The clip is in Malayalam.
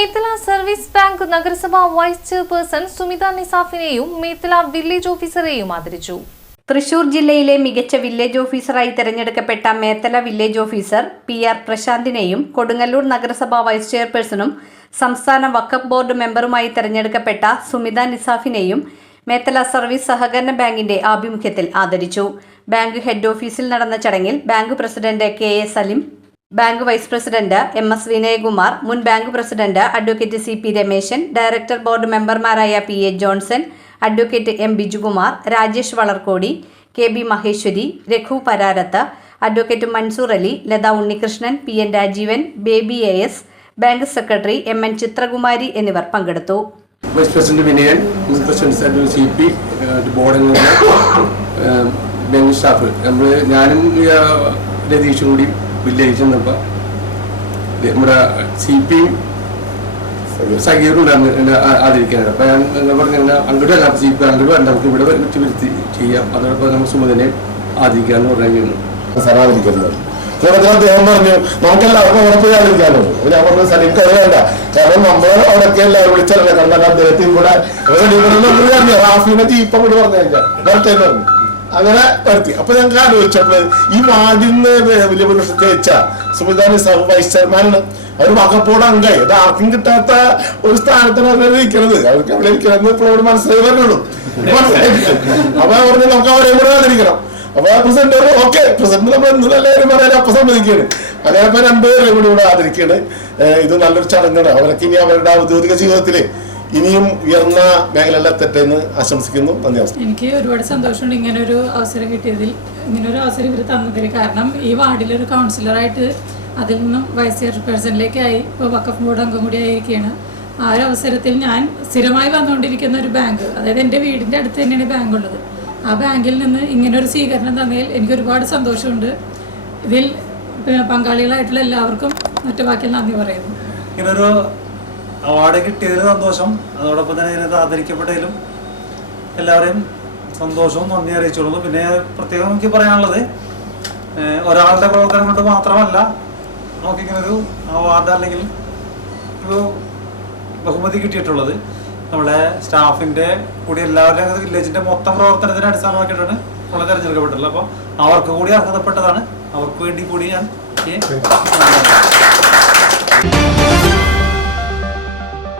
മേത്തല സർവീസ് ബാങ്ക് നഗരസഭാ വൈസ് ചെയർപേഴ്സൺ സുമിത നിസാഫിനെയും മേത്തല വില്ലേജ് ഓഫീസറെയും ആദരിച്ചു. തൃശൂർ ജില്ലയിലെ മികച്ച വില്ലേജ് ഓഫീസറായി തെരഞ്ഞെടുക്കപ്പെട്ട മേത്തല വില്ലേജ് ഓഫീസർ PR പ്രശാന്തിനെയും കൊടുങ്ങല്ലൂർ നഗരസഭാ വൈസ് ചെയർപേഴ്സണും സംസ്ഥാന വഖഫ് ബോർഡ് മെമ്പറുമായി തെരഞ്ഞെടുക്കപ്പെട്ട സുമിത നിസാഫിനെയും മേത്തല സർവീസ് സഹകരണ ബാങ്കിന്റെ ആഭിമുഖ്യത്തിൽ ആദരിച്ചു. ബാങ്ക് ഹെഡ് ഓഫീസിൽ നടന്ന ചടങ്ങിൽ bank president KA Salim, bank vice president MS Vinayakumar, മുൻ bank president advocate CP Rameshan, director board മെമ്പർമാരായ PA Johnson, advocate M Bijukumar, Rajesh Valarkodi, KB Maheshwari, Raghu Pararath, advocate Mansoor Ali, Latha Unnikrishnan, PN Rajeevan, Baby AS, bank secretary MN Chithrakumari എന്നിവർ പങ്കെടുത്തു. Vice president Vinayan, president CP, board bank staff, ഞാനും രതീഷും കൂടി വില്ലേജ് ചെന്നപ്പോൾ നമ്മുടെ CP സഹീറുണ്ടായിരുന്നു ആദരിക്കാനാണ്. അപ്പം ഞാൻ എന്താ പറഞ്ഞാൽ അങ്ങോട്ട് അല്ല, CP അങ്ങോട്ട് വേണ്ട, നമുക്ക് ഇവിടെ വെച്ച് വരുത്തി ചെയ്യാം. അതോടൊപ്പം നമ്മൾ സുമതിനെ ആദരിക്കാന്ന് പറഞ്ഞു. അദ്ദേഹം പറഞ്ഞു നമുക്കെല്ലാവർക്കും അവിടെ പോയി ആദരിക്കാനോ. ഞാൻ പറഞ്ഞു സലീംക്ക് അത് വേണ്ട, കാരണം നമ്മൾ അവിടെയൊക്കെ എല്ലാവരും വിളിച്ചല്ലേ, കാരണം അദ്ദേഹത്തിന് കൂടെ റാഫിനെ ജീപ്പ് അങ്ങോട്ട് പറഞ്ഞേക്കാം വരട്ടെ പറഞ്ഞു. അങ്ങനെ വരുത്തി. അപ്പൊ ഞങ്ങൾക്ക് ആലോചിച്ചപ്പോൾ ഈ വാർഡിന്ന് വലിയ ജയിച്ച സുമിത നിസാഫ് വൈസ് ചെയർമാനാണ്. അവർ വഖഫ് അംഗമായി. അത് ആർക്കും കിട്ടാത്ത ഒരു സ്ഥാനത്താണ് അവർ ഇരിക്കുന്നത്. അവർക്ക് അവിടെ ഇരിക്കുന്നത് ഇപ്പോൾ മനസ്സിലായി വരുന്നുള്ളൂ. അപ്പൊ പറഞ്ഞു നമുക്ക് അവരെയും കൂടെ ആദരിക്കണം. അപ്പൊ പ്രസിഡന്റ് ഓക്കെ, പ്രസിഡന്റ് നമ്മൾ ഇന്ന് എല്ലാവരും പറയാൻ അപ്പൊ സമ്മതിക്കുകയാണ്. അങ്ങനെ അപ്പൊ രണ്ടുപേരും കൂടി ഇവിടെ ആദരിക്കുകയാണ്. ഇത് നല്ലൊരു ചടങ്ങാണ്. അവരൊക്കെ ഇനി അവരുടെ ഔദ്യോഗിക ജീവിതത്തില് ഇനിയും ഉയർന്ന മേഖലയിലെത്തട്ടെ എന്ന് ആശംസിക്കുന്നു. നന്ദി. എനിക്ക് ഒരുപാട് സന്തോഷമുണ്ട് ഇങ്ങനൊരു അവസരം കിട്ടിയതിൽ, ഇങ്ങനൊരു അവസരം ഇവർ തന്നതിൽ. കാരണം ഈ വാർഡിലൊരു കൗൺസിലറായിട്ട് അതിൽ നിന്നും വൈസ് ചെയർപേഴ്സണിലേക്കായി ഇപ്പോൾ വഖഫ് ബോർഡ് അംഗം കൂടി ആയിരിക്കുകയാണ്. ആ ഒരു അവസരത്തിൽ ഞാൻ സ്ഥിരമായി വന്നുകൊണ്ടിരിക്കുന്ന ഒരു ബാങ്ക്, അതായത് എൻ്റെ വീടിൻ്റെ അടുത്ത് തന്നെയാണ് ബാങ്ക് ഉള്ളത്. ആ ബാങ്കിൽ നിന്ന് ഇങ്ങനൊരു സ്വീകരണം തന്നതിൽ എനിക്ക് ഒരുപാട് സന്തോഷമുണ്ട്. ഇതിൽ പങ്കാളികളായിട്ടുള്ള എല്ലാവർക്കും മറ്റു വാക്കിൽ നന്ദി പറയുന്നു. ഇങ്ങനൊരു അവാർഡ് കിട്ടിയതിൽ സന്തോഷം, അതോടൊപ്പം തന്നെ ഇതിനകത്ത് ആദരിക്കപ്പെട്ടതിലും എല്ലാവരെയും സന്തോഷവും നന്ദി അറിയിച്ചോളൂ. പിന്നെ പ്രത്യേകം എനിക്ക് പറയാനുള്ളത്, ഒരാളുടെ പ്രവർത്തനം കൊണ്ട് മാത്രമല്ല നമുക്കിങ്ങനൊരു അവാർഡ് അല്ലെങ്കിൽ ഒരു ബഹുമതി കിട്ടിയിട്ടുള്ളത്. നമ്മുടെ സ്റ്റാഫിൻ്റെ കൂടി എല്ലാവരുടെയും വില്ലേജിൻ്റെ മൊത്തം പ്രവർത്തനത്തിന് അടിസ്ഥാനമാക്കിയിട്ടാണ് നമ്മൾ തിരഞ്ഞെടുക്കപ്പെട്ടുള്ളത്. അപ്പോൾ അവർക്ക് കൂടി അർഹതപ്പെട്ടതാണ്. അവർക്ക് വേണ്ടി കൂടി ഞാൻ